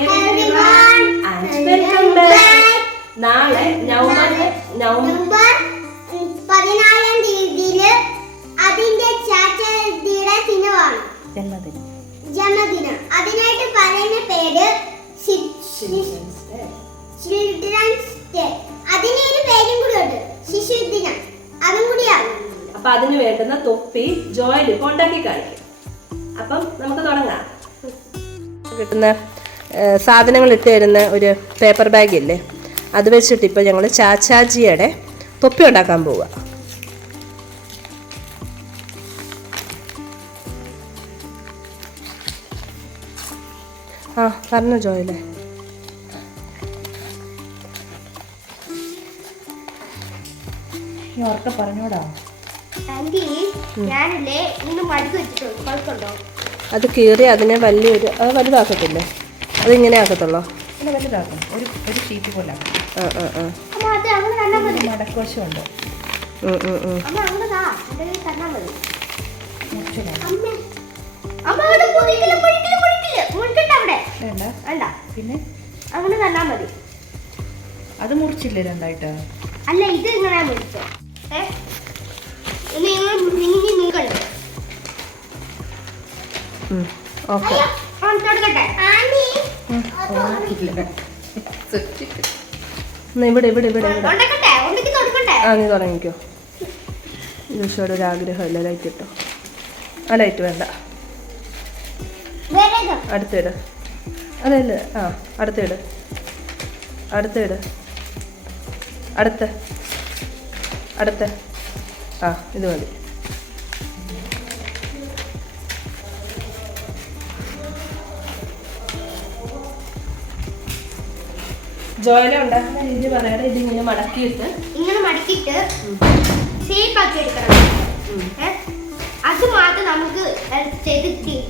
everyone and welcome back. നാളെ November 14-ാം തീയതിയിൽ അതിന്റെ ചാച്ചയുടെ ദിനമാണ്, ജന്മദിനം. അതിനായിട്ട് പറയുന്ന പേര് ചിൽഡ്രൻസ് ഡേ. അതിനൊരു പേരും കൂടി ഉണ്ട്, ശിശുദിനം. അതും കൂടിയാണ്. അപ്പൊ അതിന് വേണ്ടുന്ന തൊപ്പി ജോയൽ ഇപ്പൊ ഉണ്ടാക്കി കാണിക്കും. അപ്പം നമുക്ക് തുടങ്ങാം. കിട്ടുന്ന സാധനങ്ങൾ ഇട്ട് തരുന്ന ഒരു പേപ്പർ ബാഗ് ഇല്ലേ, അത് വെച്ചിട്ട് ഇപ്പം ഞങ്ങൾ ചാച്ചാജിയുടെ തൊപ്പി ഉണ്ടാക്കാൻ പോവുക. ആ പറഞ്ഞു ജോയിലെ. ഓർക്ക പറഞ്ഞോടാ. അത് കീറി അതിനെ വലിയൊരു വലുതാക്കത്തില്ലേ, അതിങ്ങനെ ആക്കത്തുള്ളൂ. വലുതാക്കും, ഒരു ഷീറ്റ് പോലെ മടക്കവശമുണ്ട്. പിന്നെ അങ്ങനെ തന്നാ മതി. അത് മുറിച്ചില്ലേ രണ്ടായിട്ട്? അല്ല, ഇത് ഇങ്ങനെ മുറിച്ചോ. ഓക്കെ ഇവിടെ ഇവിടെ ഇവിടെ ആ നീ തുടങ്ങിക്കോ. ജോഷോയുടെ ഒരു ആഗ്രഹമല്ല, ലൈറ്റ് ഇട്ടോ. ആ ലൈറ്റ് വേണ്ട, അടുത്തിട്. അതല്ല, ആ അടുത്തിട്, അടുത്തിട്, അടുത്ത അടുത്ത. ആ ഇത് മതി. ജോയില ഉണ്ടാക്കുന്ന രീതി പറയാതെ ഇതിങ്ങനെ മടക്കിയിട്ട് ഷേപ്പ് ആക്കി എടുക്കണം. അത് മാത്രം നമുക്ക്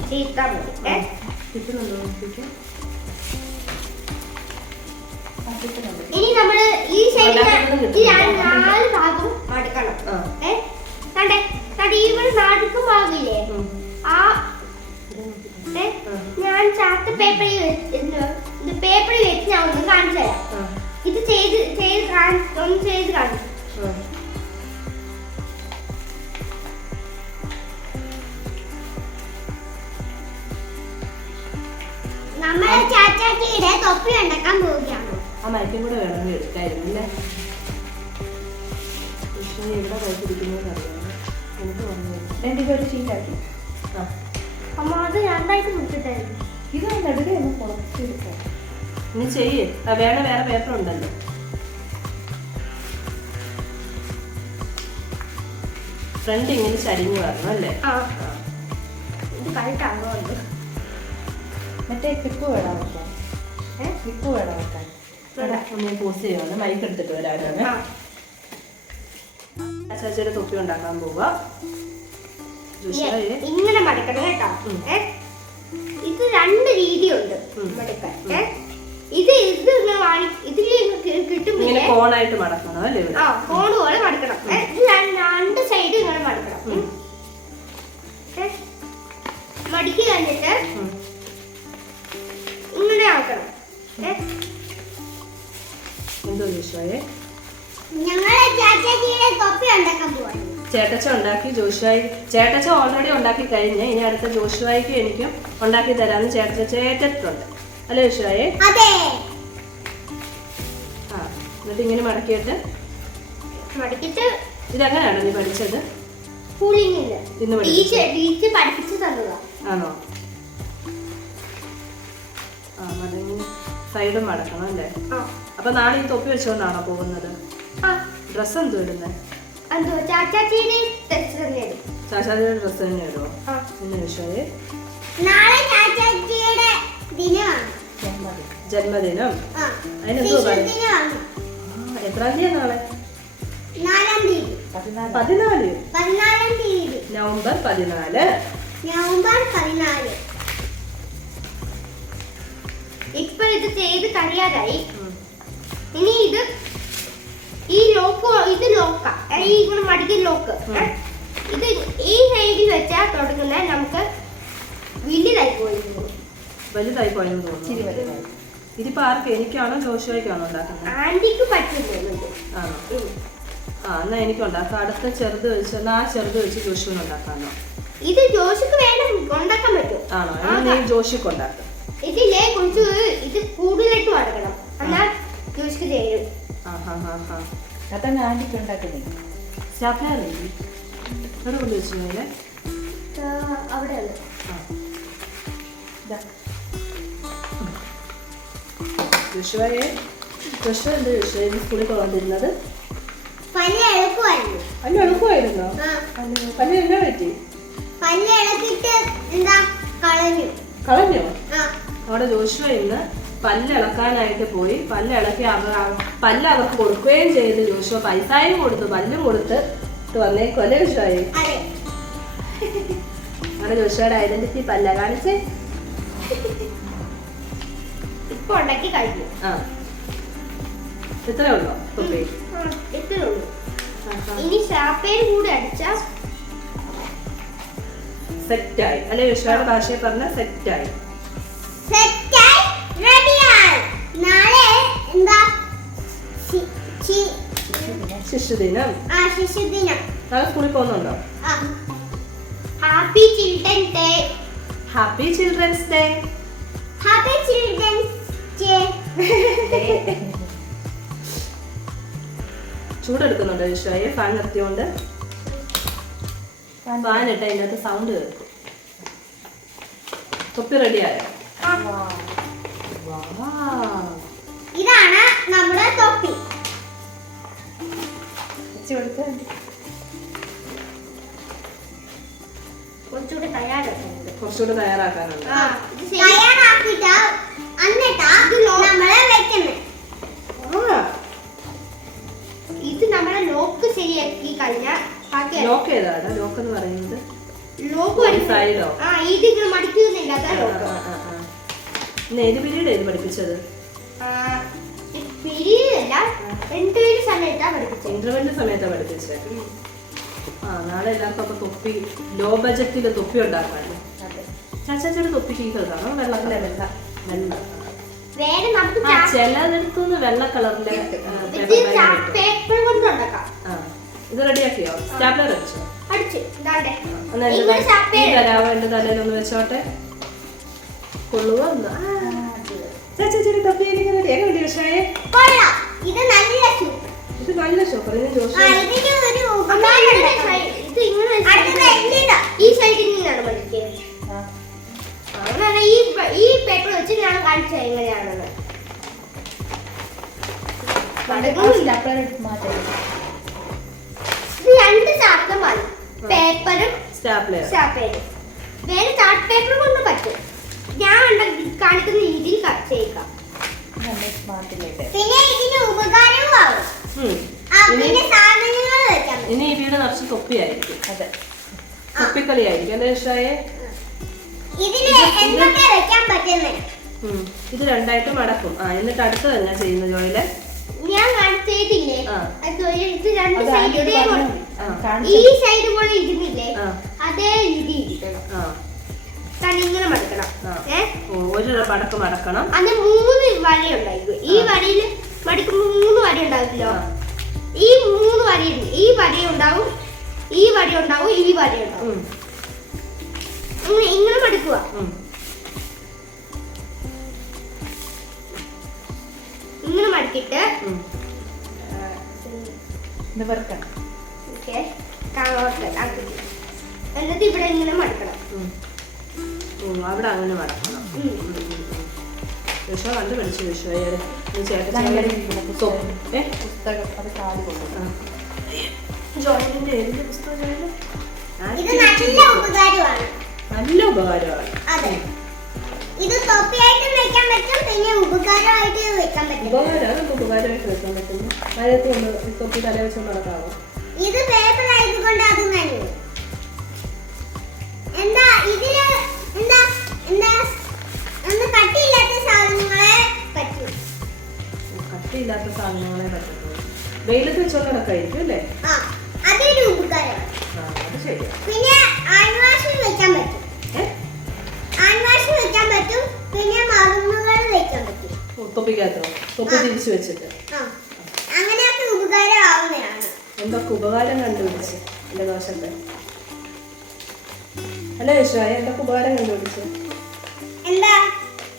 ചെയ്താൽ മതി. ഇനി നമ്മള് ഈ ഷേപ്പിന് 4 ഭാഗം മടക്കണം. ഇവിടെ നടുക്കും ഭാഗമില്ലേ, ആ ഞാൻ ചാർട്ട് പേപ്പറിൽ വെച്ച് ഞാൻ ഒന്ന് കാണിച്ചു തരാം. ഇത് ചെയ്ത് കാണിച്ചു. നമ്മളെ ചാച്ചാച്ചിയുടെ തൊപ്പി ഉണ്ടാക്കാൻ പോവുകയാണ്. ആ മരക്കും കൂടെ വേണമെങ്കിൽ എടുക്കായിരുന്നു അല്ലേ? കൃഷ്ണ എവിടെ പോയിട്ടിരിക്കുന്നത് അറിയാം. എനിക്ക് പറഞ്ഞു ഒരു ഷീറ്റാക്കി. അമ്മ അത് രണ്ടായിട്ട് മുട്ടിട്ടായിരുന്നു. ഇത് നെടുകെ ഒന്ന് കുറച്ചെടുക്കാം. ഇനി ചെയ്യേ, വേറെ പേപ്പർ ഉണ്ടല്ലോ. ഫ്രണ്ട് ഇങ്ങനെ ചരിഞ്ഞു വരണം അല്ലേ? ഇത് കറക്റ്റാണോ? മറ്റേ ക്ലിപ്പ് വേണം വെക്കാൻ. ക്ലിപ്പ് വേണം വെക്കാൻ. പോസ്റ്റ് ചെയ്യുവാണ്, മൈക്ക് എടുത്തിട്ട് വരാനാണ്. ചാച്ചയുടെ തൊപ്പി ഉണ്ടാക്കാൻ പോവുക. ഇങ്ങനെ മടക്കണം കേട്ടോ. ഇത് 2 രീതിയുണ്ട് മടക്കാൻ. ഇങ്ങനെ കോണായിട്ട് മടക്കണം അല്ലേ? കോണ് പോലെ മടക്കണം. ഇത് 2 സൈഡ് ഇങ്ങനെ മടക്കണം. മടക്കി കഴിഞ്ഞിട്ട് ഇങ്ങനെ ആക്കണം. എന്തോ ജോഷുവായെ, ഞങ്ങളെ ചാച്ചാച്ചിയുടെ തൊപ്പി ഉണ്ടാക്കാൻ പോവാണ്. ചേട്ടച്ച ഉണ്ടാക്കി. ജോഷുവായി ചേട്ടച്ച ഓൾറെഡി ഉണ്ടാക്കി കഴിഞ്ഞ് ഇനി അടുത്ത ജോഷുവായിക്കും എനിക്കും ഉണ്ടാക്കി തരാമെന്ന് ചേട്ടച്ച ഏറ്റിട്ടുണ്ട് അല്ലേ ജോഷുവായെ? ആ എന്നിട്ട് ഇങ്ങനെ മടക്കിയിട്ട് ഇതെങ്ങനെയാണോ നീ പഠിച്ചത്? ആണോ? ആ മടങ്ങി സൈഡും മടക്കണം അല്ലേ? അപ്പൊ നാളെ ഈ തൊപ്പി വെച്ചോണ്ടാണോ പോകുന്നത്? ഡ്രസ് എന്തോ ഇടുന്നത്? ചാച്ചാച്ചിയുടെ ഡ്രസ് തന്നെ ഇടുമോ? പിന്നെ വിഷയെ ജന്മദിനം. അതിനെന്തോ എത്രാം തീയതി നാളെ? 14 നവംബർ 14. ഇപ്പൊ ഇത് ചെയ്ത് കഴിയാറായി. ഇനി ഈ ലോക്ക്, ഇത് ലോക്ക, ഈ മടിക്കുന്ന ലോക്ക്. ഇത് ഈ സൈഡിൽ വെച്ചാൽ തുടങ്ങുന്ന നമുക്ക് വലിയതായി പോയിരുന്നു. വലുതായി പോയെന്ന് തോന്നുന്നു. ഇതിപ്പോ ആർക്ക്, എനിക്കാണോ ജോഷുവയ്ക്കാണോ ഉണ്ടാക്കുന്നത്? ആന്റിക്ക് പറ്റുന്നുണ്ട്. ആണോ? എന്നാ എനിക്ക് ഉണ്ടാക്കാം. അടുത്ത ചെറുത് വെച്ച് ആ ചെറുത് വെച്ച് ജോഷുവിന് ഉണ്ടാക്കാമോ? ഇത് ജോഷിക്ക് വേണം ഉണ്ടാക്കാൻ പറ്റും. ആണോ? നീ ജോഷിക്ക് ഉണ്ടാക്കും. ഇതില്ലേ കുറച്ച് ഇത് കൂടുതലായിട്ട് വടക്കണം, എന്നാൽ ജോഷിക്ക് ചേരും. അതാണ് ആന്റിക്ക് ഉണ്ടാക്കുന്നത്. സ്റ്റാപ്ലറില്ലേ അവിടെ കൊണ്ട് വെച്ചിട്ടുണ്ടെങ്കിൽ അവിടെയാണ്. ജോഷുവയെ എന്ത് ജോഷുവ സ്കൂളിൽ പോകാതിരുന്നത്? പല്ല് എളുപ്പമായിരുന്നു. പല്ല് എളുപ്പമായിരുന്നോ? പല്ല് എന്നാ പറ്റി? പല്ല് ഇളക്കിട്ട് എന്താ കളഞ്ഞോ? അവിടെ ജോഷുവ ഇന്ന് പല്ലിളക്കാനായിട്ട് പോയി. പല്ലിളക്കി പല്ല് അവർക്ക് കൊടുക്കുകയും ചെയ്ത് ജോഷുവ പൈസയും കൊടുത്തു, പല്ലും കൊടുത്ത് വന്നേക്കും അല്ലേ ജോഷുവായി? അങ്ങനെ ജോഷുവയുടെ ഐഡന്റിറ്റി പല്ല കാണിച്ചേ. ഇപ്പൊ ഉണ്ടാക്കി കഴിഞ്ഞു. ഇത്രേ ഉള്ളോ? ഇത്രേ ഉള്ളൂ. ഇനി ഷാപ്പേര് കൂടെ അടിച്ച സെറ്റായി അല്ലെ? ജോഷുവയുടെ ഭാഷയിൽ പറഞ്ഞ സെറ്റായി. നാളെ എന്താ ശിശുദിനം. ശിശുദിനം. നാളെ സ്കൂളിൽ പോകുന്നുണ്ടോ? Happy children's day. Happy children's day. Happy children's day. ചൂടെടുക്കുന്നുണ്ടോ ജോഷുവയെ? ഫാൻ നിർത്തിയോണ്ട് ഫാൻ ഇട്ട് അതിൻ്റെ അകത്ത് സൗണ്ട് കേൾക്കും. തൊപ്പി റെഡിയായോ? ഇതാണ് നമ്മുടെ തൊപ്പി. കുറച്ചുകൂടി തയ്യാറാക്കുന്നുണ്ട്. കുറച്ചുകൂടെ തയ്യാറാക്കാനുണ്ട്. തയ്യാറാക്കിട്ട് എന്നിട്ടാ നമ്മളെ വെക്കുന്നത്. ഇത് നമ്മളെ ലോക്ക് ശരിയാക്കി കഴിഞ്ഞാൽ ലോക്ക് ഏതാണ്? ലോക്ക് എന്ന് പറയുന്നത് ലോക്ക് സൈഡോ? ഇത് ഇങ്ങനെ മടിക്കുന്നില്ല, അതാ ലോക്ക്. ഏത് പീരീഡ് ഏത് പഠിപ്പിച്ചത്? പിരീഡല്ല, ഇന്റർവെൽ സമയത്താണ് പഠിപ്പിച്ചത്. ഇന്റർവെല്ലിന്റെ സമയത്താണ് പഠിപ്പിച്ചത്. നാളെ എല്ലാവർക്കും അപ്പൊ തൊപ്പി, ലോ ബജറ്റില് തൊപ്പി ഉണ്ടാക്കാണ്. ചാച്ചാച്ചിയുടെ തൊപ്പിക്ക് ഈ കളറാണോ? വെള്ള ചിലതെടുത്തുനിന്ന് വെള്ള കളറിലെ പേപ്പർ കൊണ്ട് ഉണ്ടാക്കാം. ഇത് റെഡിയാക്കിയോ? സ്റ്റാപ്ലർ വെച്ചോ? തരാമോ? എന്റെ തലയിലൊന്ന് വെച്ചോട്ടെ. കൊള്ളുവോ? ചാച്ചാച്ചിയുടെ തൊപ്പി എനിക്ക് റെഡിയാക്കി വിഷയേ. ഇത് നല്ല സൂപ്പർ. ഇത് നല്ല സൂപ്പർ. ഇത് ജോഷി ഈ സൈഡിൽ നിന്നാണ് പഠിക്കുന്നത്. ഈ പേപ്പർ വെച്ച് ഞാൻ കാണിച്ചത് എങ്ങനെയാണെന്ന്. രണ്ട് ചാപ്റ്റർ മതി, പേപ്പറും സ്റ്റാപ്ലറും. വേറെ ചാർട്ട് പേപ്പർ കൊണ്ട് പറ്റും. ഞാൻ കാണിക്കുന്ന രീതിയിൽ ചെയ്യുക. പിന്നെ ഇതിന് ഉപകാരവും ആവും. പിന്നെ സാധനങ്ങൾ വെക്കാം. ഇനി ഈ വീട് നിറച്ച് തൊപ്പിയായിരിക്കും. അതെ, തൊപ്പിക്കളിയായിരിക്കും അല്ലേ ഇഷായെ? ഇതില് എന്തൊക്കെ വെക്കാൻ പറ്റുന്നത്? ഇത് രണ്ടായിട്ട് മടക്കും. എന്നിട്ട് അടുത്തത് എന്നാ ചെയ്യുന്നത് ജോയിലെ? ഞാൻ ചെയ്തില്ലേ, ഇത് രണ്ട് സൈഡ് ഈ സൈഡ് പോലെ ഇരുന്നില്ലേ, അതേ രീതി ഇരിക്കണം. ഇങ്ങനെ മടക്കണം. ഒരു മടക്ക് മടക്കണം. അത് 3 വര ഉണ്ടായിരിക്കും. ഈ വരയിൽ മടക്കുമ്പോൾ 3 വര ഉണ്ടാവില്ലോ. ഈ 3 വരയുണ്ട്. ഈ വര ഉണ്ടാവും, ഈ വര ഉണ്ടാവും, ഈ വര ഉണ്ടാവും. ഇങ്ങനെ മടക്കുക. ഇങ്ങനെ മടക്കിട്ട് എന്നിട്ട് ഇവിടെ ഇങ്ങനെ മടക്കണം. അവിടെ അങ്ങനെ മടക്കണം. വിഷ കണ്ടു പഠിച്ചു വിഷയുടെ ജോയിന്റെ ഏതിന്റെ പുസ്തകം? നല്ല ഉപകാരമാണ്. അതെ, ഇത് തൊപ്പിയായിട്ടും വെക്കാൻ പറ്റും, പിന്നെ ഉപകാരമായിട്ട് വെക്കാൻ പറ്റും. ഉപകാരമായിട്ട് വെക്കാൻ പറ്റുന്നു. മഴയത്ത് കൊണ്ട് തൊപ്പി തല വെച്ച് നടക്കാവോ? ഇത് പേപ്പർ ആയതുകൊണ്ട് അത് നനയും. എന്താ ഇതില് എന്താ എന്താ ഒന്ന് കട്ടിയില്ലാത്ത സാധനങ്ങളെ പറ്റും. കട്ടിയില്ലാത്ത സാധനങ്ങളെ പറ്റുള്ളൂ. വെയിലത്ത് വെച്ചോണ്ട് നടക്കായിരിക്കും അല്ലേ? അതൊരു ഉപകാരമാണ്. അത് ശരിയാ. പിന്നെ ഹാൻഡ് വാഷ് വെക്കാൻ പറ്റും. ഹാൻഡ് വാഷ് വെക്കാൻ പറ്റും. പിന്നെ തൊപ്പിക്കകത്തോ? തൊപ്പി തിരിച്ചു വെച്ചിട്ട് ആ അങ്ങനെയൊക്കെ ഉപകാരമാവുന്നതാണ്. എന്തൊക്കെ ഉപകാരം കണ്ടുപിടിച്ച് എൻ്റെ ദോശത്തെ അല്ലേ വിശ്വായ? എന്തൊക്കെ ഉപകാരം കണ്ടുപിടിച്ച്? എന്താ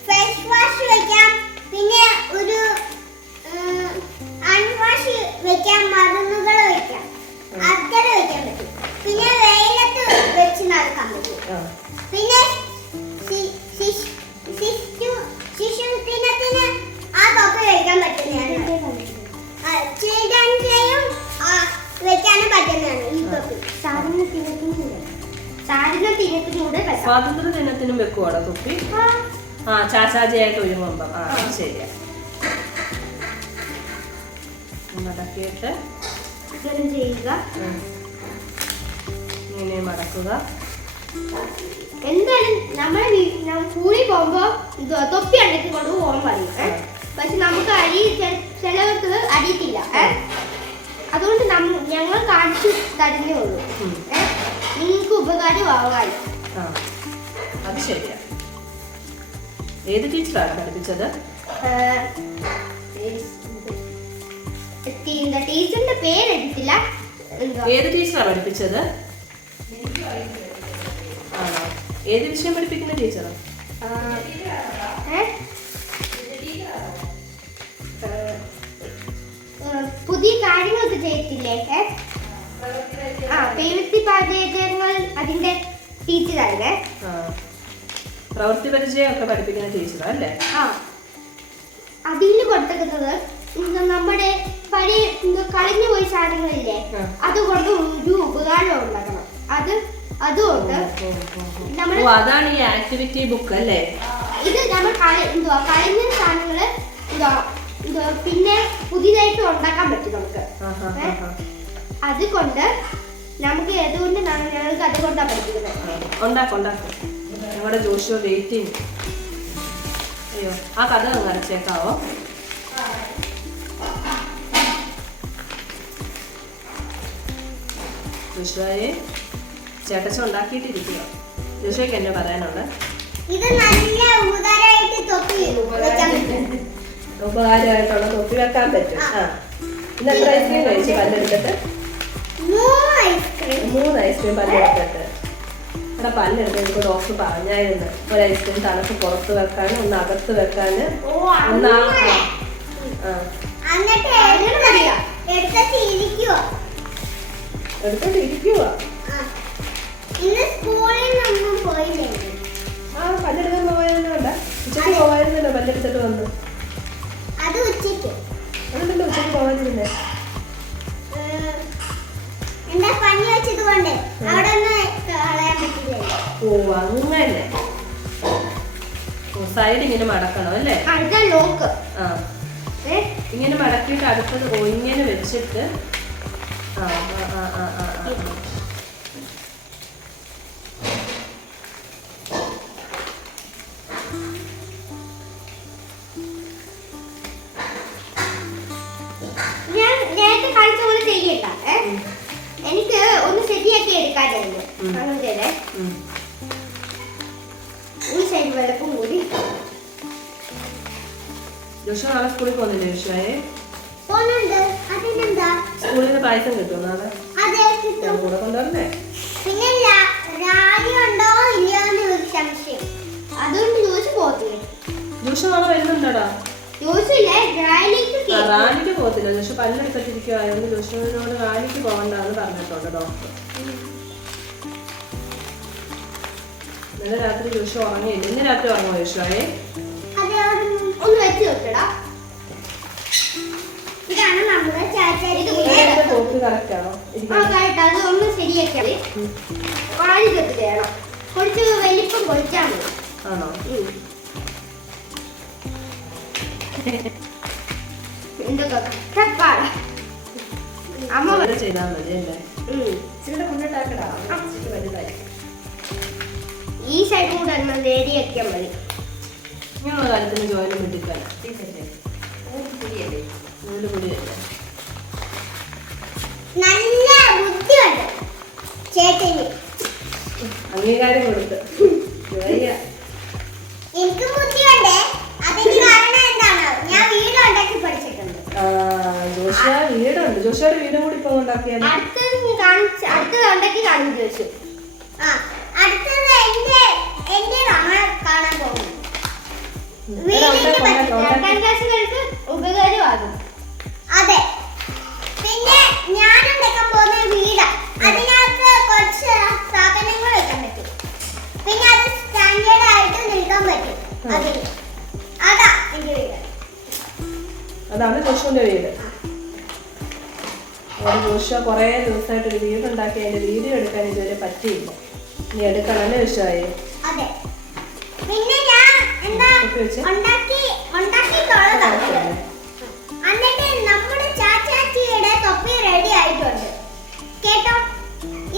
ഫേസ് വാഷ് വെക്കാം, പിന്നെ ഒരു ഹാൻഡ് വാഷ് വെക്കാം, മരുന്നുകൾ വെക്കാം, അത്തര വെക്കാൻ പറ്റും. പിന്നെ വെയിലത്ത് വെച്ച് നടക്കാൻ പറ്റും. ആ പിന്നെ ശിശുദിനത്തിന് ആ തൊപ്പി വെക്കാൻ പറ്റുന്നതാണ്. ചിൽഡ്രൻസ് ഡേയും വെക്കാനും പറ്റുന്നതാണ് ഈ തൊപ്പി. സ്വാതന്ത്ര്യ ദിനത്തിനും വെക്കുവാണോ തൊപ്പി? ആ ചാച്ചാജിയായിട്ട് ഒരുങ്ങുമ്പം. ആ ശരിയാ. മടക്കിയിട്ട് ഇങ്ങനെ മടക്കുക. എന്തായാലും നമ്മളെ സ്കൂളിൽ പോകുമ്പോ തൊപ്പി അടക്കി കൊണ്ട് പോകാൻ പറയും. പക്ഷെ നമുക്ക് ചിലവർക്ക് അറിയത്തില്ല. അതുകൊണ്ട് ഞങ്ങൾ കാണിച്ചു തരുന്നേ ഉള്ളൂ. നിങ്ങൾക്ക് ഉപകാരമാവാൻ. ആ അത് ശരിയാ. ഏത് ടീച്ചറാണ് പഠിപ്പിച്ചത്? ടീച്ചറിന്റെ പേരെടുത്തില്ല. ഏത് ടീച്ചറാണ് പഠിപ്പിച്ചത്? ആണോ? ഏത് വിഷയം പഠിപ്പിക്കുന്ന ടീച്ചറാ? പുതിയ കാര്യങ്ങളൊക്കെ ചെയ്യത്തില്ലേ? പ്രവൃത്തി പരിചയങ്ങൾ അതിന്റെ ടീച്ചറാണ്. പ്രവൃത്തി പരിചയം ഒക്കെ പഠിപ്പിക്കുന്ന ടീച്ചറാ അല്ലേ? അതിൽ കൊടുത്തേക്കുന്നത് നമ്മുടെ പഴയ കളഞ്ഞു പോയ സാധനങ്ങളില്ലേ, അതുകൊണ്ട് ഒരു ഉപകാരം ഉണ്ടാക്കണം. അതുകൊണ്ട് അതാണ് ഈ ആക്ടിവിറ്റി ബുക്ക് അല്ലേ? ഇത് നമ്മൾ കളഞ്ഞ സാധനങ്ങള് പിന്നെ പുതിയതായിട്ട് ഉണ്ടാക്കാൻ പറ്റും നമുക്ക്. അതുകൊണ്ട് നമുക്ക് ഏതുകൊണ്ട് ഞങ്ങൾക്ക് അതുകൊണ്ടാണ് പഠിക്കുന്നത്. ഉണ്ടാക്കും. ഞങ്ങളുടെ ജോഷോ വെയിറ്റിംഗ്. അയ്യോ ആ കഥ അങ്ങ് അടച്ചേക്കാവോ? ജോഷോയെ ചേട്ടച്ച ഉണ്ടാക്കിയിട്ടിരിക്കുക. ജോഷോയ്ക്ക് എന്നെ പറയാനുണ്ട്. ഇത് നല്ല ഉപകാരമായിട്ട് തൊപ്പി വെക്കാൻ പറ്റും. ഉപകാരമായിട്ടുള്ള തൊപ്പി വെക്കാൻ പറ്റും. ഇന്ന് എത്ര ഐസ്ക്രീം കഴിച്ചു പല്ലെടുത്തിട്ട്? 3 ഐസ്ക്രീം പല്ലെടുത്തിട്ട്. ഇവിടെ പല്ലെടുത്ത് എനിക്ക് ഡോക്ടർ പറഞ്ഞായിരുന്നു ഒരു ഐസ്ക്രീം തണുപ്പ് പുറത്ത് വെക്കാനും ഒന്ന് അകത്ത് വെക്കാന് എടുത്തിട്ട് ഇരിക്കുവാ. പല്ലെടുക്കാൻ പോകാനുണ്ട്. ഉച്ചയ്ക്ക് പോകായിരുന്നല്ലോ പല്ലെടുത്തിട്ട് വന്നു. അതുണ്ടല്ലോ ഉച്ചയ്ക്ക് പോകാനിരുന്നേ. ഓ അങ്ങനെ സൈഡ് ഇങ്ങനെ മടക്കണം അല്ലേ? ആ ഇങ്ങനെ മടക്കിയിട്ട് അടുത്തത് ഇങ്ങനെ വെച്ചിട്ട് ഞാൻ നേരത്തെ കാണിച്ച പോലെ ചെയ്യണ്ട. എനിക്ക് ഒന്ന് ശരിയാക്കി എടുക്കാനായിരുന്നു. അങ്ങനെ ഒരു സൈഡ് വെള്ളപ്പും കൂടി. ജോഷ നാളെ സ്കൂളിൽ പോകുന്നില്ലേ? ജോഷയെ സ്കൂളിൽ നിന്ന് പായസം കിട്ടുമോ നാളെ? ഞാൻ കൂടെ കൊണ്ടുവരണേ. പിന്നെ രാഗി ഉണ്ടോ ഇല്ലയോന്ന് ഒരു സംശയം. അതുകൊണ്ട് ജോഷി പോകത്തില്ലേ? ജോഷ നാളെ വരുന്നുണ്ടോടാ? റാലിക്ക് പോകത്തില്ല. ജോഷ പല്ലെടുത്തിട്ടിരിക്കുക. അതുകൊണ്ട് ജോഷനോട് റാലിക്ക് പോകണ്ടെന്ന് പറഞ്ഞിട്ടുണ്ട് ഡോക്ടർ. ഇന്നലെ രാത്രി ജോഷ ഉറങ്ങിയില്ല. ഇന്ന് രാത്രി ഉറങ്ങുമോ ജോഷയെ? ഒന്ന് വെച്ച് നോക്കടാ. ഇതാണ് നമ്മുടെ തോക്ക് കറക്റ്റ് ആണോ? അത് ഒന്ന് ശരിയാക്കിയാൽ വാഴ കെട്ടി ചെയ്യണം. കുറച്ച് വലിപ്പം കുറച്ചാൽ മതി. ആണോ? അമ്മ ചെയ്താൽ മതി അല്ലേ? ഈ സൈഡ് കൂടെ നേടിയാക്കിയാൽ മതി. ഞങ്ങളുടെ കാര്യത്തിന് ജോയിൻ പിടിക്കാൻ നല്ല ബുദ്ധിയുണ്ട് ചേട്ടന്. അംഗീകാരം കൊടുത്ത് എനിക്ക് ബുദ്ധിയുണ്ട്. അതിന് കാരണം എന്താണോ ജോഷയുടെ വീടും കൂടി ഇപ്പൊ ഉണ്ടാക്കിയാലോ? അടുത്തത് ഉണ്ടാക്കി കാണിച്ചു വെച്ചു. ആ, അടുത്തത് എന്റെ നമ്മൾ കാണാൻ പോകുന്നു. രണ്ടാം ക്ലാസ്സുകാർക്ക് ഉപകാരമാകും. അതെ. പിന്നെ ഞാൻ ഉണ്ടാക്കാൻ പോകുന്ന വീട്, അതിനകത്ത് കുറച്ച് സാധനങ്ങൾ വെക്കാൻ പറ്റും. പിന്നെ അത് സ്റ്റാൻഡേർഡ് ആയിട്ട് നിൽക്കാൻ പറ്റും. അതിൽ അതാ എന്റെ വീട്. അതാണ് ജോഷുവിന്റെ വീട്. ജോഷ കുറെ ദിവസമായിട്ട് ഒരു വീടുണ്ടാക്കി അതിന്റെ വീഡിയോ എടുക്കാൻ ഇതുവരെ പറ്റിയില്ല. നീ എടുക്കണല്ലേ വിഷയമായി? അതെ. പിന്നെ ഞാൻ എന്താ ഉണ്ടാക്കിയിട്ടുള്ളതാണ്. എന്നിട്ട് നമ്മുടെ ചാച്ചാച്ചിയുടെ തൊപ്പി റെഡി ആയിട്ടുണ്ട് കേട്ടോ.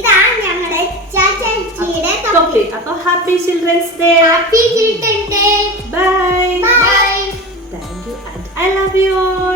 ഇതാണ് ഞങ്ങളുടെ ചാച്ചാച്ചിയുടെ തൊപ്പി. അപ്പൊ happy children's day. Happy children's day. Bye. Bye. Thank you and I love you all.